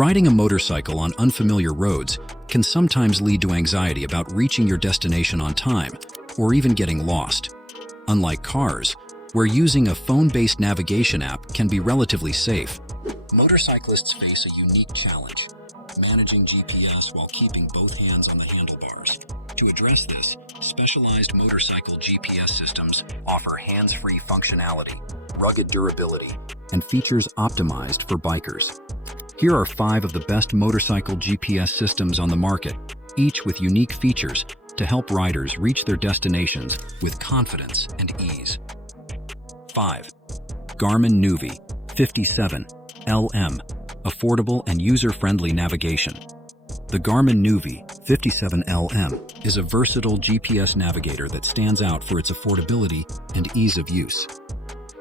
Riding a motorcycle on unfamiliar roads can sometimes lead to anxiety about reaching your destination on time or even getting lost. Unlike cars, where using a phone-based navigation app can be relatively safe, motorcyclists face a unique challenge: managing GPS while keeping both hands on the handlebars. To address this, specialized motorcycle GPS systems offer hands-free functionality, rugged durability, and features optimized for bikers. Here are 5 of the best motorcycle GPS systems on the market, each with unique features to help riders reach their destinations with confidence and ease. 5. Garmin Nuvi 57 LM, affordable and user-friendly navigation. The Garmin Nuvi 57 LM is a versatile GPS navigator that stands out for its affordability and ease of use.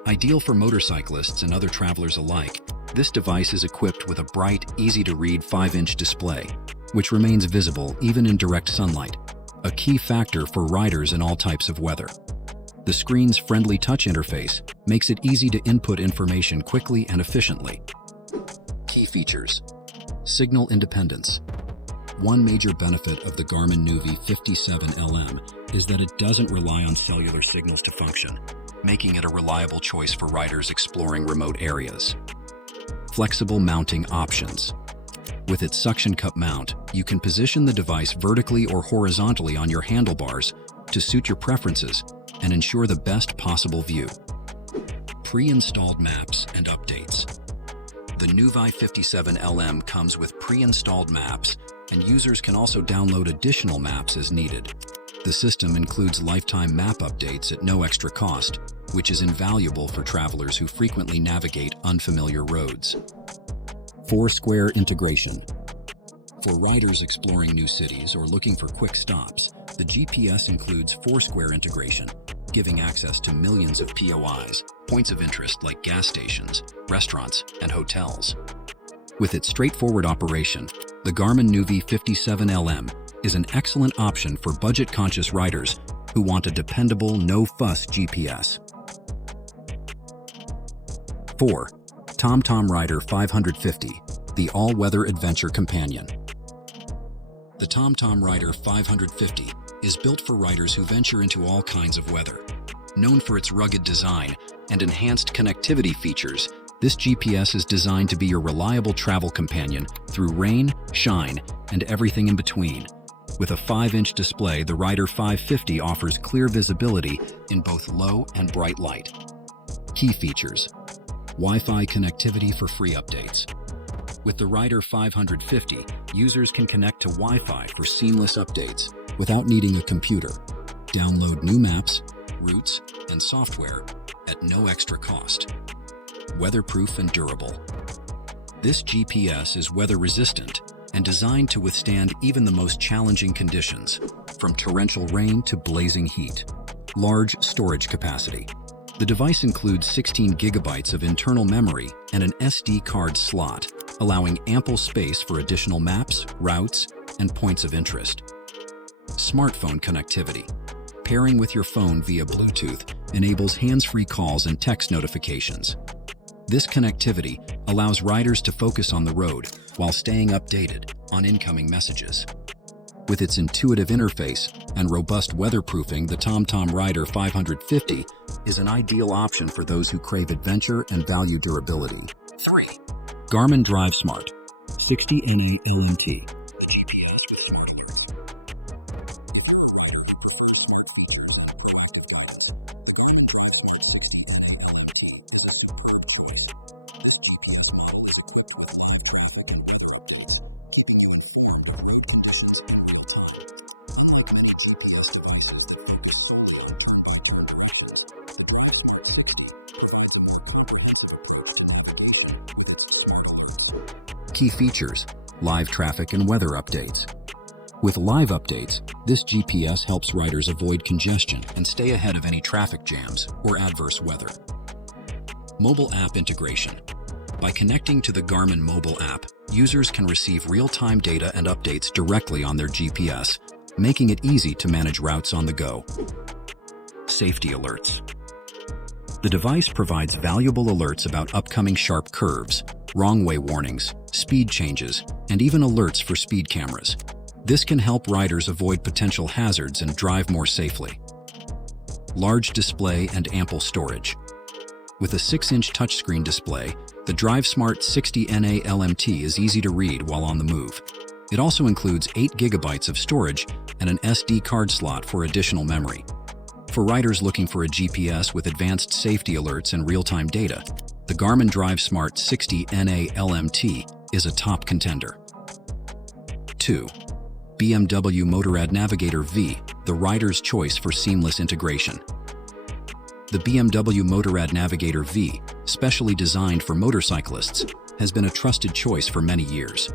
Ideal for motorcyclists and other travelers alike, this device is equipped with a bright, easy-to-read 5-inch display, which remains visible even in direct sunlight, a key factor for riders in all types of weather. The screen's friendly touch interface makes it easy to input information quickly and efficiently. Key features: signal independence. One major benefit of the Garmin Nuvi 57 LM is that it doesn't rely on cellular signals to function, making it a reliable choice for riders exploring remote areas. Flexible mounting options. With its suction cup mount, you can position the device vertically or horizontally on your handlebars to suit your preferences and ensure the best possible view. Pre-installed maps and updates. The Nuvi 57 LM comes with pre-installed maps, and users can also download additional maps as needed. The system includes lifetime map updates at no extra cost, which is invaluable for travelers who frequently navigate unfamiliar roads. Foursquare integration. For riders exploring new cities or looking for quick stops, the GPS includes Foursquare integration, giving access to millions of POIs, points of interest like gas stations, restaurants, and hotels. With its straightforward operation, the Garmin Nuvi 57 LM is an excellent option for budget-conscious riders who want a dependable, no-fuss GPS. 4. TomTom Rider 550, the all-weather adventure companion. The TomTom Rider 550 is built for riders who venture into all kinds of weather. Known for its rugged design and enhanced connectivity features, this GPS is designed to be your reliable travel companion through rain, shine, and everything in between. With a 5-inch display, the Rider 550 offers clear visibility in both low and bright light. Key features: Wi-Fi connectivity for free updates. With the Rider 550, users can connect to Wi-Fi for seamless updates without needing a computer. Download new maps, routes, and software at no extra cost. Weatherproof and durable. This GPS is weather-resistant and designed to withstand even the most challenging conditions, from torrential rain to blazing heat. Large storage capacity. The device includes 16 gigabytes of internal memory and an SD card slot, allowing ample space for additional maps, routes, and points of interest. Smartphone connectivity. Pairing with your phone via Bluetooth enables hands-free calls and text notifications. This connectivity allows riders to focus on the road while staying updated on incoming messages. With its intuitive interface and robust weatherproofing, the TomTom Rider 550 is an ideal option for those who crave adventure and value durability. 3. Garmin Drivesmart 60 NA LMT. Key features: live traffic and weather updates. With live updates, this GPS helps riders avoid congestion and stay ahead of any traffic jams or adverse weather. Mobile app integration. By connecting to the Garmin mobile app, users can receive real-time data and updates directly on their GPS, making it easy to manage routes on the go. Safety alerts. The device provides valuable alerts about upcoming sharp curves, wrong way warnings, speed changes, and even alerts for speed cameras. This can help riders avoid potential hazards and drive more safely. Large display and ample storage. With a 6-inch touchscreen display, the Drivesmart 60 NA LMT is easy to read while on the move. It also includes 8 GB of storage and an SD card slot for additional memory. For riders looking for a GPS with advanced safety alerts and real-time data, the Garmin Drivesmart 60 NA LMT is a top contender. 2. BMW Motorrad Navigator V, the rider's choice for seamless integration. The BMW Motorrad Navigator V, specially designed for motorcyclists, has been a trusted choice for many years.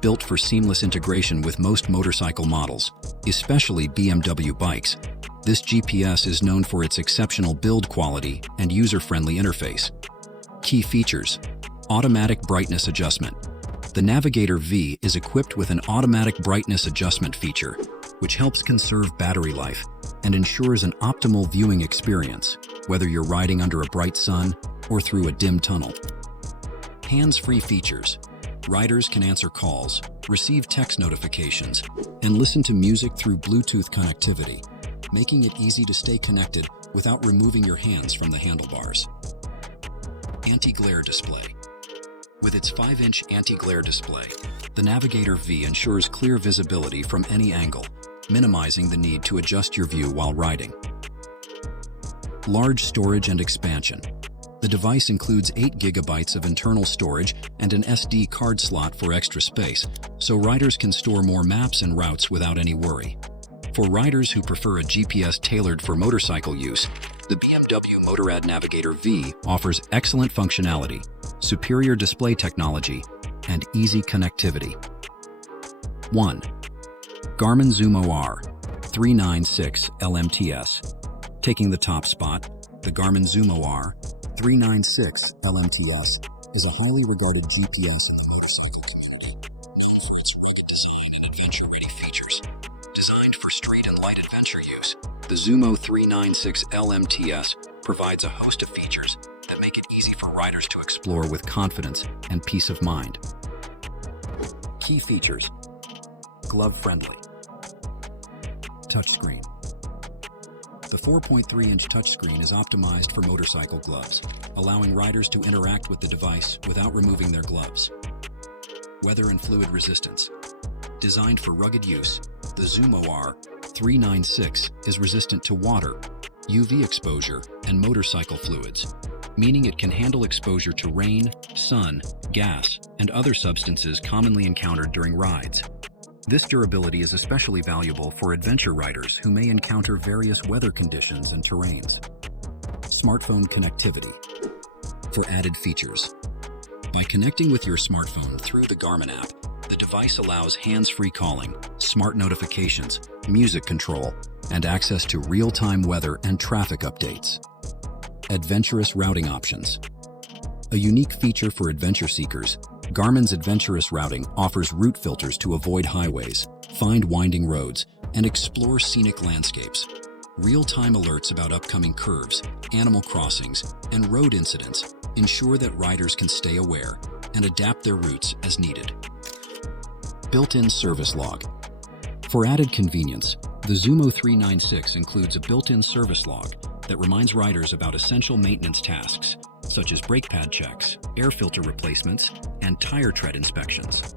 Built for seamless integration with most motorcycle models, especially BMW bikes, this GPS is known for its exceptional build quality and user-friendly interface. Key features: automatic brightness adjustment. The Navigator V is equipped with an automatic brightness adjustment feature, which helps conserve battery life and ensures an optimal viewing experience, whether you're riding under a bright sun or through a dim tunnel. Hands-free features. Riders can answer calls, receive text notifications, and listen to music through Bluetooth connectivity, making it easy to stay connected without removing your hands from the handlebars. Anti-glare display. With its 5-inch anti-glare display, the Navigator V ensures clear visibility from any angle, minimizing the need to adjust your view while riding. Large storage and expansion. The device includes 8 GB of internal storage and an SD card slot for extra space, so riders can store more maps and routes without any worry. For riders who prefer a GPS tailored for motorcycle use, the BMW Motorrad Navigator V offers excellent functionality, superior display technology, and easy connectivity. 1. Garmin Zumo R396 LMTS. Taking the top spot, the Garmin Zumo R396 LMTS is a highly regarded GPS in the motorcycle community, known for its rugged design and adventure-ready features. Designed for street and light adventure use, the Zumo 396 LMTS provides a host of features that make it easy for riders to explore with confidence and peace of mind. Key features: glove-friendly, touchscreen. The 4.3-inch touchscreen is optimized for motorcycle gloves, allowing riders to interact with the device without removing their gloves. Weather and fluid resistance. Designed for rugged use, the Zumo R396 is resistant to water, UV exposure, and motorcycle fluids, meaning it can handle exposure to rain, sun, gas, and other substances commonly encountered during rides. This durability is especially valuable for adventure riders who may encounter various weather conditions and terrains. Smartphone connectivity. For added features, by connecting with your smartphone through the Garmin app, the device allows hands-free calling, smart notifications, music control, and access to real-time weather and traffic updates. Adventurous routing options. A unique feature for adventure seekers, Garmin's adventurous routing offers route filters to avoid highways, find winding roads, and explore scenic landscapes. Real-time alerts about upcoming curves, animal crossings, and road incidents ensure that riders can stay aware and adapt their routes as needed. Built-in service log. For added convenience, the Zumo 396 includes a built-in service log that reminds riders about essential maintenance tasks, such as brake pad checks, air filter replacements, and tire tread inspections.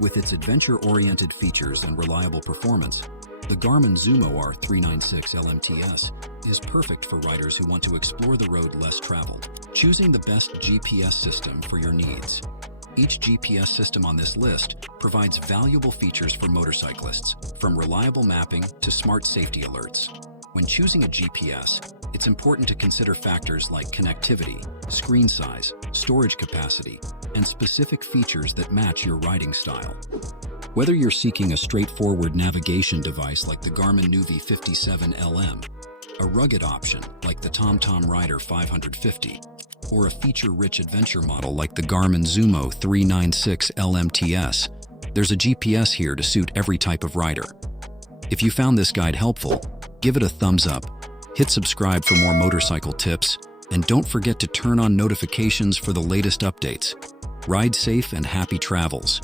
With its adventure-oriented features and reliable performance, the Garmin Zumo R396 LMTS is perfect for riders who want to explore the road less traveled, choosing the best GPS system for your needs. Each GPS system on this list provides valuable features for motorcyclists, from reliable mapping to smart safety alerts. When choosing a GPS, it's important to consider factors like connectivity, screen size, storage capacity, and specific features that match your riding style. Whether you're seeking a straightforward navigation device like the Garmin Nuvi 57LM, a rugged option like the TomTom Rider 550, or a feature-rich adventure model like the Garmin Zumo 396 LMTS, there's a GPS here to suit every type of rider. If you found this guide helpful, give it a thumbs up, hit subscribe for more motorcycle tips, and don't forget to turn on notifications for the latest updates. Ride safe and happy travels.